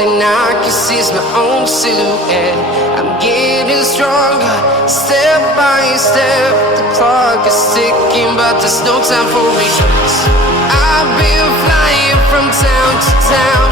thing I can see is my own silhouette. I'm getting stronger, step by step. The clock is ticking, but there's no time for me. I've been flying from town to town,